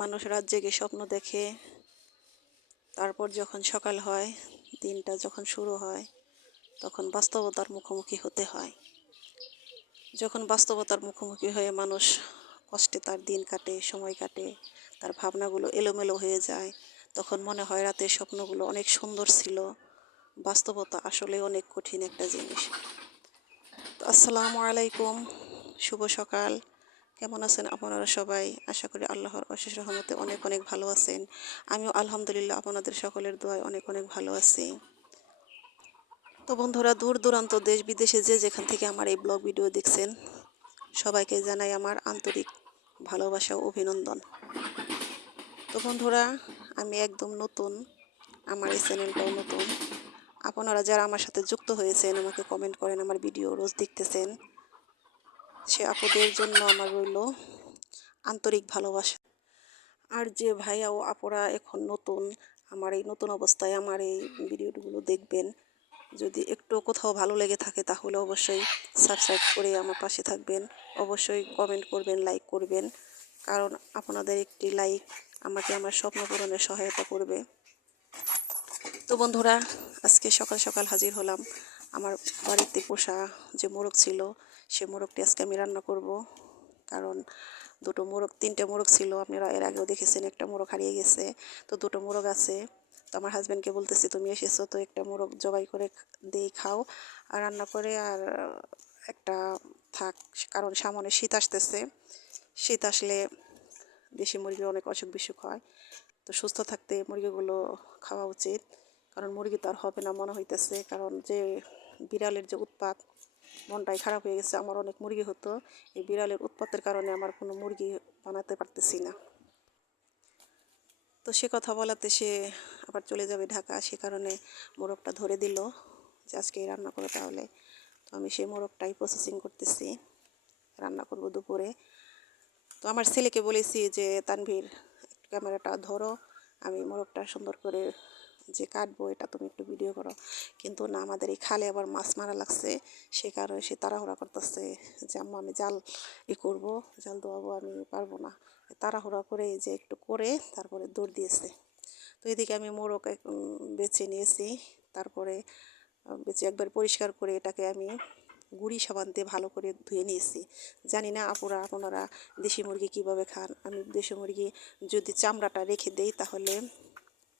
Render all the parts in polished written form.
মানুষ রাত জেগে স্বপ্ন দেখে, তারপর যখন সকাল হয়, দিনটা যখন শুরু হয়, তখন বাস্তবতার মুখোমুখি হতে হয়। যখন বাস্তবতার মুখোমুখি হয়ে মানুষ কষ্টে তার দিন কাটে, সময় কাটে, তার ভাবনাগুলো এলোমেলো হয়ে যায়, তখন মনে হয় রাতের স্বপ্নগুলো অনেক সুন্দর ছিল। বাস্তবতা আসলে অনেক কঠিন একটা জিনিস। তো আসসালামু আলাইকুম, শুভ সকাল। কেমন আছেন আপনারা সবাই? আশা করি আল্লাহর অশেষ রহমতে অনেক অনেক ভালো আছেন। আমিও আলহামদুলিল্লাহ আপনাদের সকলের দোয়ায় অনেক অনেক ভালো আছি। তো বন্ধুরা, দূর দূরান্ত দেশ বিদেশে যে যেখান থেকে আমার এই ব্লগ ভিডিও দেখছেন, সবাইকে জানাই আমার আন্তরিক ভালোবাসা ও অভিনন্দন। তো বন্ধুরা, আমি একদম নতুন, আমার এই চ্যানেলটাও নতুন। আপনারা যারা আমার সাথে যুক্ত হয়েছেন, আমাকে কমেন্ট করেন, আমার ভিডিও রোজ দেখতেছেন, সে আপুদের জন্য আমার রইল আন্তরিক ভালোবাসা। আর যে ভাইয়া ও আপুরা এখন নতুন, আমার এই নতুন অবস্থায় আমার এই ভিডিওগুলো দেখবেন, যদি একটু কোথাও ভালো লেগে থাকে তাহলে অবশ্যই সাবস্ক্রাইব করে আমার পাশে থাকবেন। অবশ্যই কমেন্ট করবেন, লাইক করবেন, কারণ আপনাদের একটি লাইক আমাকে আমার স্বপ্ন পূরণে সহায়তা করবে। তো বন্ধুরা, আজকে সকাল সকাল হাজির হলাম। আমার বাড়িতে পোষা যে মোরগ ছিল, সে মোরগটি আজকে আমি রান্না করব। কারণ তিনটে মোরগ ছিল, আপনারা এর আগেও দেখেছেন, একটা মোরগ হারিয়ে গেছে। তো দুটো মোরগ আছে। তো আমার হাজব্যান্ডকে বলতেছি, তুমি এসেছো তো একটা মোরগ জবাই করে দিয়ে খাও আর রান্না করে, আর একটা থাক, কারণ সামনে শীত আসতেছে। শীত আসলে দেশি মুরগির অনেক অসুখ বিসুখ হয়। তো সুস্থ থাকতে মুরগিগুলো খাওয়া উচিত, কারণ মুরগি তো আর হবে না মনে হইতেছে। কারণ যে বিড়ালের যে উৎপাত, মনটাই খারাপ হয়ে গেছে। আমার অনেক মুরগি হতো, এই বিড়ালের উৎপাতের কারণে আমার কোনো মুরগি বানাতে পারতেছি না। তো সে কথা বলাতে সে আবার চলে যাবে ঢাকা, সে কারণে মোরগটা ধরে দিল যে আজকেই রান্না করো তাহলে। তো আমি সেই মোরগটাই প্রসেসিং করতেছি, রান্না করব দুপুরে। তো আমার ছেলেকে বলেছি যে তানভীর, একটু ক্যামেরাটা ধরো, আমি মোরগটা সুন্দর করে যে কাটবো এটা তুমি একটু ভিডিও করো। কিন্তু না, আমাদের এই খালে আবার মাছ মারা লাগছে, সে কারণে সে তাড়াহুড়া করতেছে যে আম্মা আমি জাল করবো, জাল দেওয়াবো, আমি পারবো না। তাড়াহুড়া করে যে একটু করে তারপরে দৌড় দিয়েছে। তো এদিকে আমি মোরগ বেছে নিয়েছি, তারপরে বেছে একবার পরিষ্কার করে এটাকে আমি গুঁড়ি সাবান দিয়ে ভালো করে ধুয়ে নিয়েছি। জানি না আপুরা আপনারা দেশি মুরগি কীভাবে খান। আমি দেশি মুরগি যদি চামড়াটা রেখে দেই, তাহলে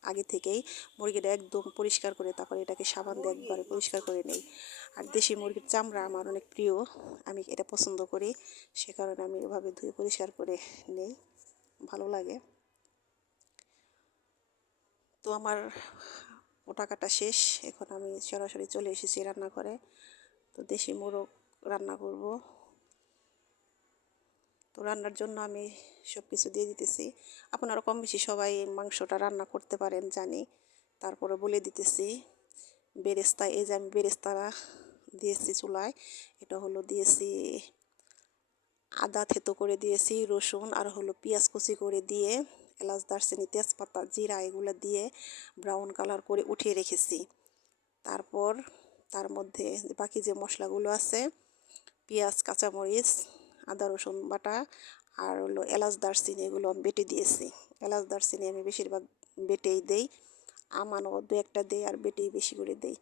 আগে থেকেই মুরগিটা একদম পরিষ্কার করে তারপরে এটাকে সাবান দিয়ে একবারে পরিষ্কার করে নেই। আর দেশি মুরগির চামড়া আমার অনেক প্রিয়, আমি এটা পছন্দ করি, সে কারণে আমি এভাবে ধুয়ে পরিষ্কার করে নেই, ভালো লাগে। তো আমার ওটা কাটা শেষ, এখন আমি সরাসরি চলে এসেছি রান্নাঘরে। তো দেশি মোরগ রান্না করব। তো রান্নার জন্য আমি সব কিছু দিয়ে দিতেছি। আপনারা কম বেশি সবাই মাংসটা রান্না করতে পারেন জানি, তারপরে বলে দিতেছি। বেরেস্তা, এই যে আমি বেরেস্তা দিয়েছি চুলায়, এটা হলো দিয়েছি আদা থেতো করে দিয়েছি, রসুন আর হলো পেঁয়াজ কুচি করে দিয়ে, এলাচ দারচিনি তেজপাতা জিরা এগুলো দিয়ে ব্রাউন কালার করে উঠিয়ে রেখেছি। তারপর তার মধ্যে বাকি যে মশলাগুলো আছে, পেঁয়াজ কাঁচামরিচ আদা রসুন বাটা আর হলো এলাচ দারচিনি, এগুলো আমি বেটে দিয়েছি। এলাচ দারচিনি আমি বেশিরভাগ বেটেই দেই, আমানও দু একটা দেই আর বেটেই বেশি করে দেই।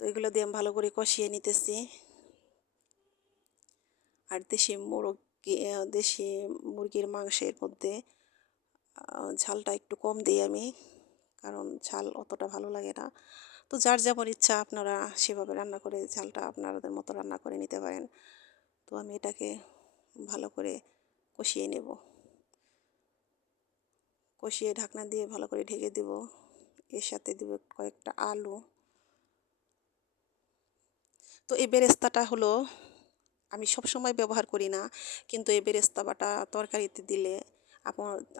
তো এগুলো দিয়ে আমি ভালো করে কষিয়ে নিতেছি। আর দেশি মুরগির মাংসের মধ্যে ঝালটা একটু কম দিই আমি, কারণ ঝাল অতটা ভালো লাগে না। তো যার যেমন ইচ্ছা আপনারা সেভাবে রান্না করে ঝালটা আপনাদের মতো রান্না করে নিতে পারেন। তো আমি এটাকে ভালো করে কষিয়ে নেব, কষিয়ে ঢাকনা দিয়ে ভালো করে ঢেকে দেব। এর সাথে দেব কয়েকটা আলু। তো এই বেরেস্তাটা হলো আমি সব সময় ব্যবহার করি না, কিন্তু এই বেরেস্তা বাটা তরকারিতে দিলে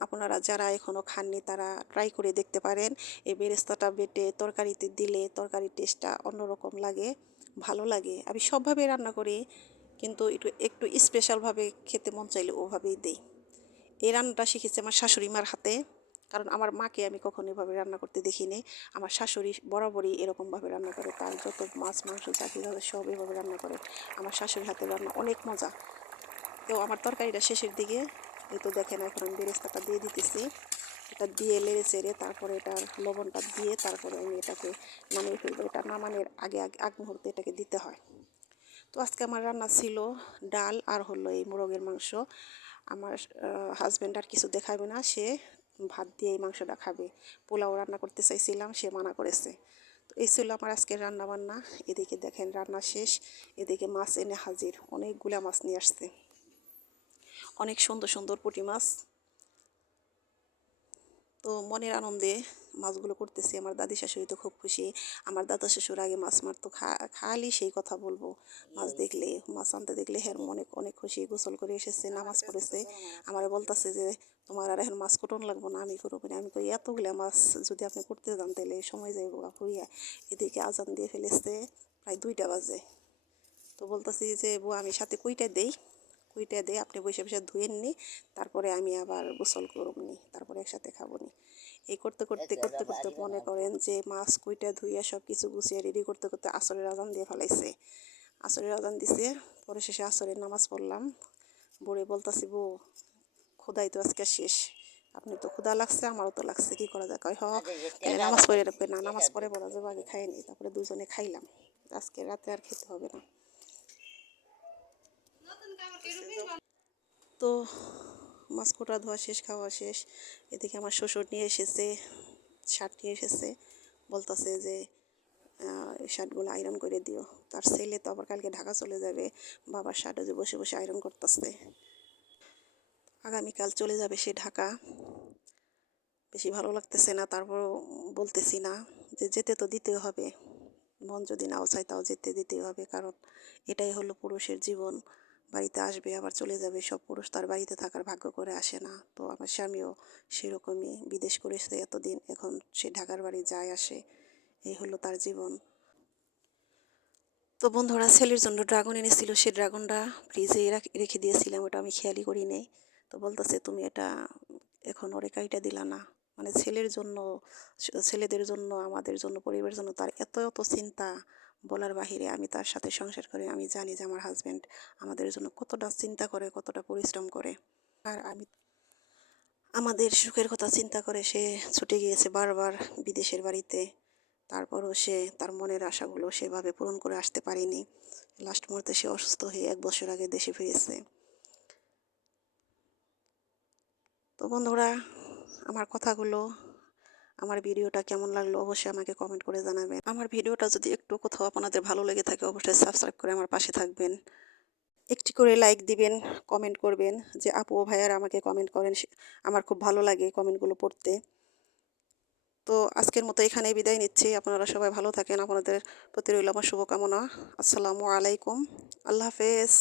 আপনারা যারা এখনও খাননি তারা ট্রাই করে দেখতে পারেন। এই বেরেস্তাটা বেটে তরকারিতে দিলে তরকারির টেস্টটা অন্যরকম লাগে, ভালো লাগে। আমি সবভাবে রান্না করি, কিন্তু একটু একটু স্পেশালভাবে খেতে মন চাইলে ওভাবেই দিই। এই রান্নাটা শিখেছি আমার শাশুড়ি মার হাতে, কারণ আমার মাকে আমি কখনো এভাবে রান্না করতে দেখিনি। আমার শাশুড়ি বরাবরই এরকমভাবে রান্না করে, তার যত মাছ মাংস যা কীভাবে সব এভাবে রান্না করে। আমার শাশুড়ির হাতে রান্না অনেক মজা। তো আমার তরকারিটা শেষের দিকে এই তো দেখেন এখন আমি বেরেস্তাটা দিয়ে দিতেছি। এটা দিয়ে লেড়ে চেড়ে তারপরে এটার লবণটা দিয়ে তারপরে আমি এটাকে নামিয়ে ফেলবো। এটা নামানোর আগ মুহূর্তে এটাকে দিতে হয়। তো আজকে আমার রান্না ছিল ডাল আর হলো এই মোরগের মাংস। আমার হাজব্যান্ড আর কিছু দেখাবে না, সে ভাত দিয়ে এই মাংসটা খাবে। পোলাও রান্না করতে চাইছিলাম, সে মানা করেছে। তো এই ছিল আমার আজকের রান্না বান্না। এদিকে দেখেন রান্না শেষ, এদিকে মাছ এনে হাজির, অনেকগুলা মাছ নিয়ে আসছে, অনেক সুন্দর সুন্দর পুঁটি মাছ। তো মনের আনন্দে মাছগুলো করতেছি। আমার দাদি শাশুড়ি তো খুব খুশি। আমার দাদা শ্বশুর আগে মাছ মারতো, খালি সেই কথা বলবো। মাছ দেখলে, মাছ আনতে দেখলে হ্যাঁ অনেক অনেক খুশি। গোসল করে এসেছে, নামাজ পড়েছে, আমার বলতেছে যে তোমার আর এখন মাছ কুটন লাগবো না, আমি করবো না। আমি কই এতগুলা মাছ যদি আপনি করতে যান তাহলে সময় যাইব হইয়া। এদিকে আজান দিয়ে ফেলেছে, প্রায় 2টা বাজে। তো বলতেছি যে বউ আমি সাথে কুইটা দেই, কুইটা দিয়ে আপনি বসে বসে ধুয়ে নি, তারপরে আমি আবার গোসল করব নি, তারপরে একসাথে খাবো নি। এই করতে করতে করতে করতে মনে করেন যে মাছ কুইটা ধুইয়া সব কিছু গুছিয়ে রেডি করতে করতে আসরের আজান দিয়ে ফেলাইছে। আসরের আজান দিছে, পরে শেষে আসরের নামাজ পড়লাম। বলে বলতাছি বউ খোদাই তো আজকে শেষ, আপনি তো ক্ষুধা লাগছে, আমারও তো লাগছে, কি করা যায়? কয় হ তাহলে নামাজ পড়ে রাখবে না, নামাজ পড়ে পড়া যাবে, আগে খাই নি। তারপরে দুজনে খাইলাম, আজকে রাতে আর খেতে হবে না। তো মাছ কোটা ধোয়া শেষ, খাওয়া শেষ। এদিকে আমার শ্বশুর নিয়ে এসেছে, শার্ট নিয়ে এসেছে, বলতেছে যে এই শার্টগুলো আয়রন করে দিও। তার ছেলে তো আবার কালকে ঢাকা চলে যাবে, বাবার শার্টে যে বসে বসে আয়রন করতেছে। আগামীকাল চলে যাবে সে ঢাকা। বেশি ভালো লাগতেছে না, তারপরও বলতেছি না যে যেতে তো দিতে হবে, মন যদি নাও চায় তাও যেতে দিতেই হবে, কারণ এটাই হলো পুরুষের জীবন। বাড়িতে আসবে আবার চলে যাবে, সব পুরুষ তার বাড়িতে থাকার ভাগ্য করে আসে না। তো আমার স্বামীও সেরকমই, বিদেশ করেছে এতদিন, এখন সে ঢাকার বাড়ি যায় আসে, এই হলো তার জীবন। তো বন্ধুরা ছেলের জন্য ড্রাগন এনেছিল, সে ড্রাগনটা ফ্রিজে রেখে দিয়েছিলাম, ওটা আমি খেয়ালই করি নেই। তো বলতেছে তুমি এটা এখন ওরে কাইটা দিলা না। মানে ছেলের জন্য, ছেলেদের জন্য, আমাদের জন্য, পরিবারের জন্য তার এত এত চিন্তা বলার বাহিরে। আমি তার সাথে সংসার করে আমি জানি যে আমার হাজব্যান্ড আমাদের জন্য কতটা চিন্তা করে, কতটা পরিশ্রম করে। আর আমি আমাদের সুখের কথা চিন্তা করে সে ছুটে গিয়েছে বারবার বিদেশের বাড়িতে। তারপরও সে তার মনের আশাগুলো সেভাবে পূরণ করে আসতে পারেনি। লাস্ট মুহূর্তে সে অসুস্থ হয়ে 1 বছর আগে দেশে ফিরেছে। তো বন্ধুরা আমার কথাগুলো, আমার ভিডিওটা কেমন লাগলো অবশ্যই আমাকে কমেন্ট করে জানাবেন। আমার ভিডিওটা যদি একটু কোথাও আপনাদের ভালো লেগে থাকে অবশ্যই সাবস্ক্রাইব করে আমার পাশে থাকবেন। একটি করে লাইক দিবেন, কমেন্ট করবেন। যে আপু ও ভাইয়ারা আমাকে কমেন্ট করেন, আমার খুব ভালো লাগে কমেন্টগুলো পড়তে। তো আজকের মতো এখানেই বিদায় নিচ্ছি। আপনারা সবাই ভালো থাকেন, আপনাদের প্রতি রইল আমার শুভকামনা। আসসালামু আলাইকুম, আল্লাহ হাফেজ।